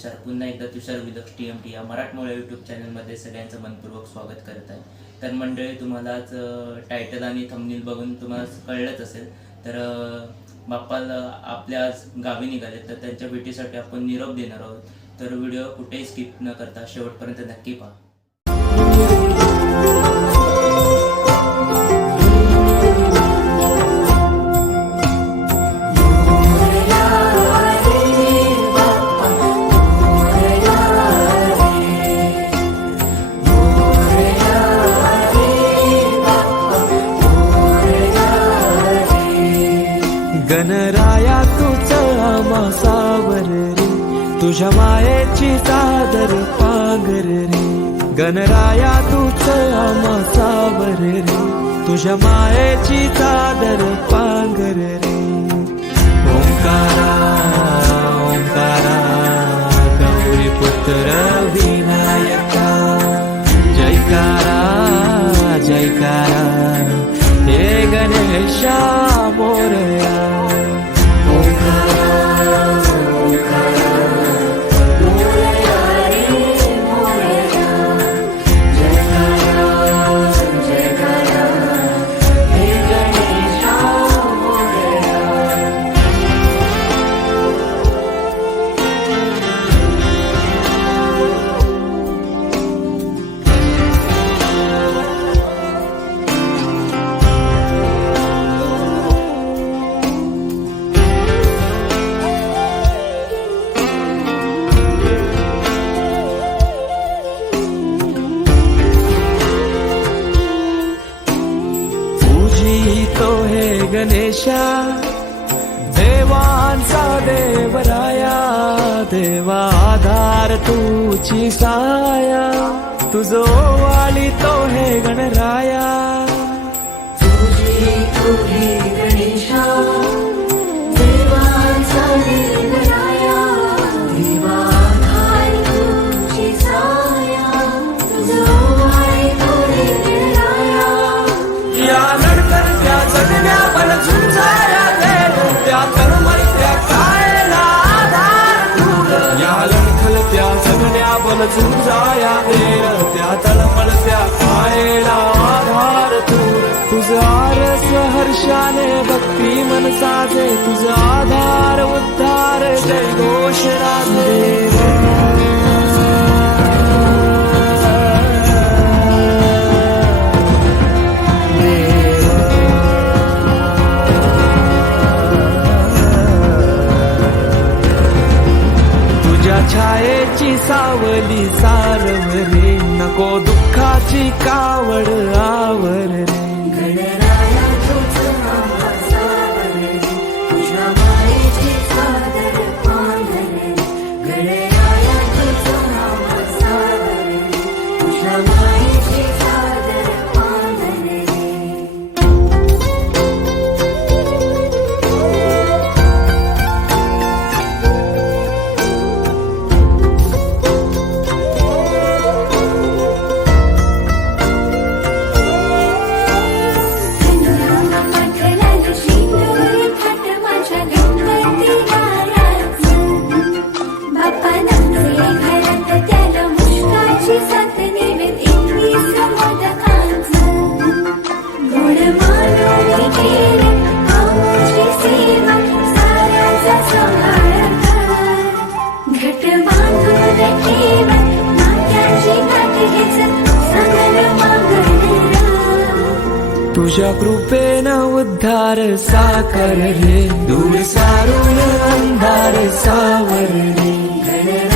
तुषार पुन्हा एकदा Tushar Vidak T M T या मराठमोळ्या यूट्यूब चॅनलमध्ये सगळ्यांचं मनपूर्वक स्वागत करत आहे. तर मंडळी तुम्हाला आज टायटल आणि थंबनील बघून तुम्हाला कळलंच असेल. तर बाप्पाला आपल्या आज गावी निघाले तर त्यांच्या भेटीसाठी आपण निरोप देणार आहोत. तर व्हिडिओ कुठेही स्किप न करता शेवटपर्यंत नक्की पहा. आमासावर रे तुझ्या मायेची चादर पांगर रे गणराया तुझ आमासावर रे तुझ्या मायेची चादर पांगर रे ओंकारा ओंकारा गौरी पुत्र विनायका जयकारा जयकारा हे गणेशा गणेशा देवांचा देवराया देवा आधार तुझी साया तुझो वाली तो हे गणराया. जगण्या बल झुंजाया देर त्या तळमळ त्या कायला आधार तूर. तुझ आरस हर्षाने भक्ती मन साजे. तुझ आधार छायेची सावली सारवरे नको दुःखाची कावड आवर तुझ्या कृपेनं उद्धार साकर रे दूर सारून अंधार सावर रे